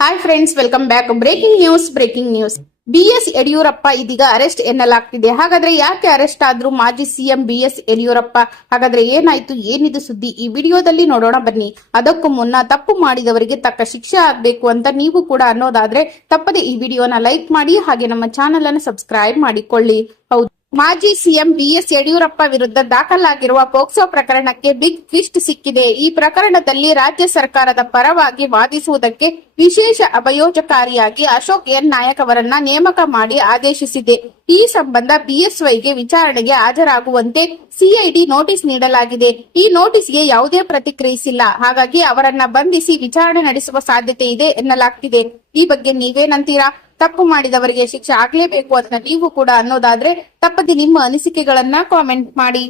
Hi friends, welcome back. Breaking news. BS Yediyurappa ಇದೀಗ arrest ಎನ್ನಲಾಗ್ತಿದೆ. ಹಾಗಾದ್ರೆ ಯಾಕೆ ಅರೆಸ್ಟ್ ಆದ್ರು ಮಾಜಿ ಸಿಎಂ ಬಿಎಸ್ ಯಡಿಯೂರಪ್ಪ? ಹಾಗಾದ್ರೆ ಏನಾಯ್ತು, ಏನಿದು ಸುದ್ದಿ, ಈ ವಿಡಿಯೋದಲ್ಲಿ ನೋಡೋಣ ಬನ್ನಿ. ಅದಕ್ಕೂ ಮುನ್ನ ತಪ್ಪು ಮಾಡಿದವರಿಗೆ ತಕ್ಕ ಶಿಕ್ಷೆ ಆಗ್ಬೇಕು ಅಂತ ನೀವು ಕೂಡ ಅನ್ನೋದಾದ್ರೆ ತಪ್ಪದೆ ಈ ವಿಡಿಯೋನ ಲೈಕ್ ಮಾಡಿ, ಹಾಗೆ ನಮ್ಮ ಚಾನೆಲ್ ಅನ್ನು ಸಬ್ಸ್ಕ್ರೈಬ್ ಮಾಡಿಕೊಳ್ಳಿ. ಹೌದು, ಮಾಜಿ ಸಿಎಂ ಬಿಎಸ್ ಯಡಿಯೂರಪ್ಪ ವಿರುದ್ಧ ದಾಖಲಾಗಿರುವ ಪೋಕ್ಸೋ ಪ್ರಕರಣಕ್ಕೆ ಬಿಗ್ ಟ್ವಿಸ್ಟ್ ಸಿಕ್ಕಿದೆ. ಈ ಪ್ರಕರಣದಲ್ಲಿ ರಾಜ್ಯ ಸರ್ಕಾರದ ಪರವಾಗಿ ವಾದಿಸುವುದಕ್ಕೆ ವಿಶೇಷ ಅಭಿಯೋಜಕಾರಿಯಾಗಿ ಅಶೋಕ್ ಎನ್ ನಾಯಕ್ ಅವರನ್ನ ನೇಮಕ ಮಾಡಿ ಆದೇಶಿಸಿದೆ. ಈ ಸಂಬಂಧ ಬಿಎಸ್ವೈಗೆ ವಿಚಾರಣೆಗೆ ಹಾಜರಾಗುವಂತೆ ಸಿಐಡಿ ನೋಟಿಸ್ ನೀಡಲಾಗಿದೆ. ಈ ನೋಟಿಸ್ಗೆ ಯಾವುದೇ ಪ್ರತಿಕ್ರಿಯಿಸಿಲ್ಲ. ಹಾಗಾಗಿ ಅವರನ್ನ ಬಂಧಿಸಿ ವಿಚಾರಣೆ ನಡೆಸುವ ಸಾಧ್ಯತೆ ಇದೆ ಎನ್ನಲಾಗ್ತಿದೆ. ಈ ಬಗ್ಗೆ ನೀವೇನಂತೀರಾ? ತಪ್ಪು ಮಾಡಿದವರಿಗೆ ಶಿಕ್ಷೆ ಆಗ್ಲೇಬೇಕು ಅಂತ ನೀವು ಕೂಡ ಅನ್ನೋದಾದ್ರೆ ತಪ್ಪದೆ ನಿಮ್ಮ ಅನಿಸಿಕೆಗಳನ್ನ ಕಾಮೆಂಟ್ ಮಾಡಿ.